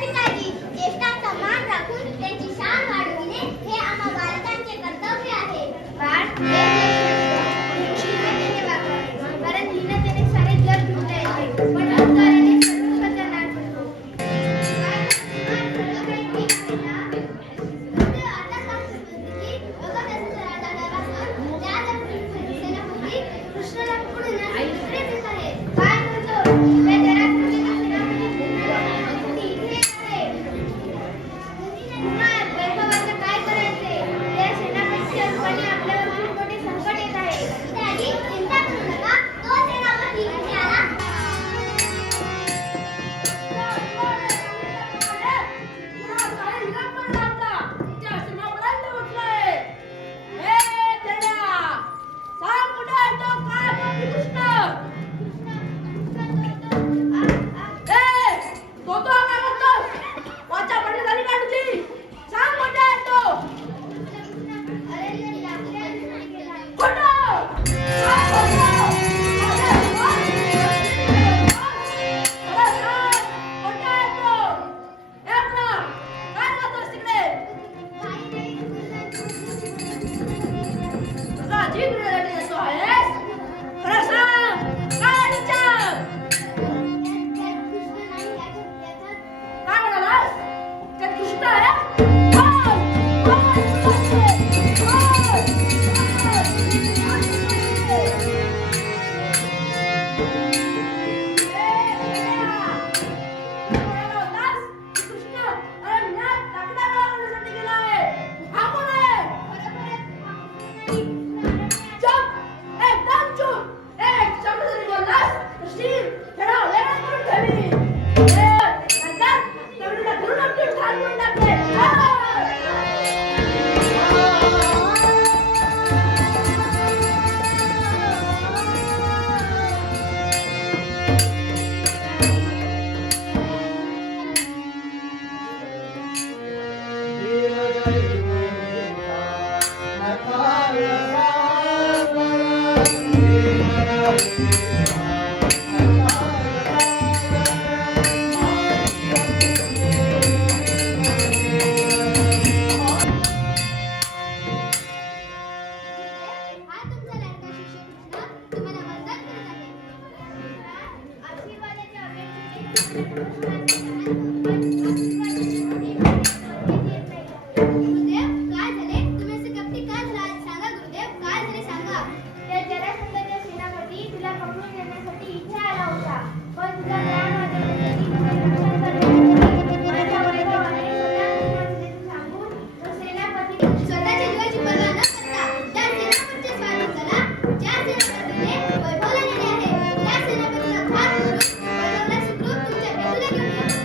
पिताजी ज्येष्ठा सन्मान राखून त्यांची शान वाढविणे हे आम्हा बालकांचे कर्तव्य आहे. बाळ Thank you.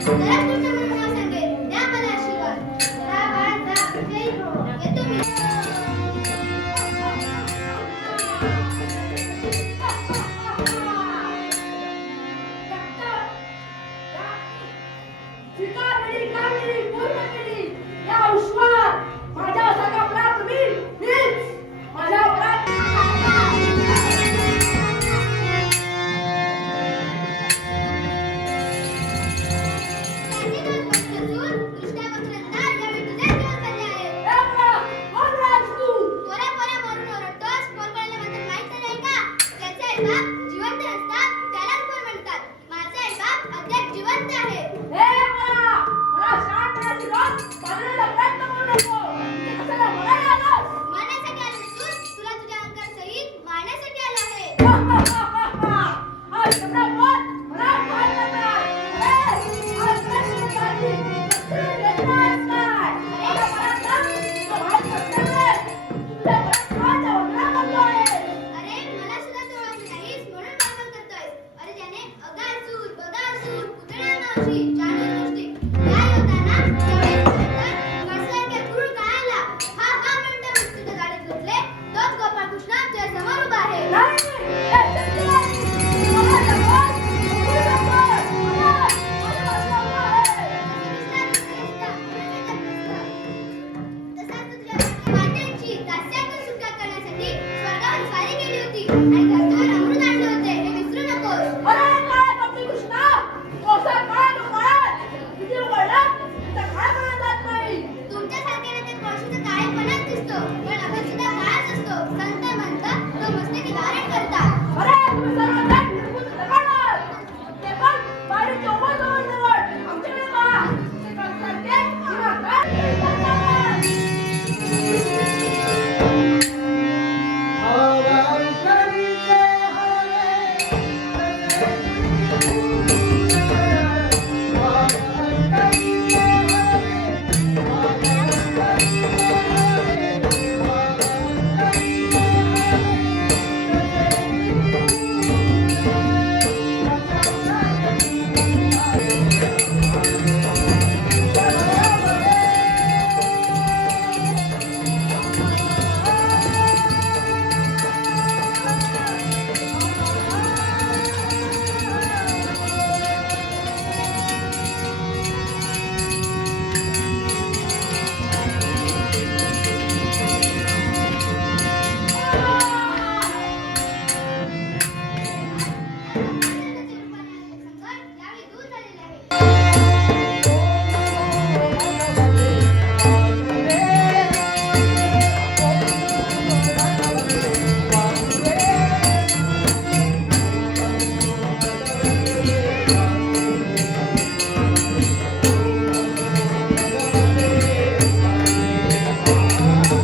Thank you. Bye.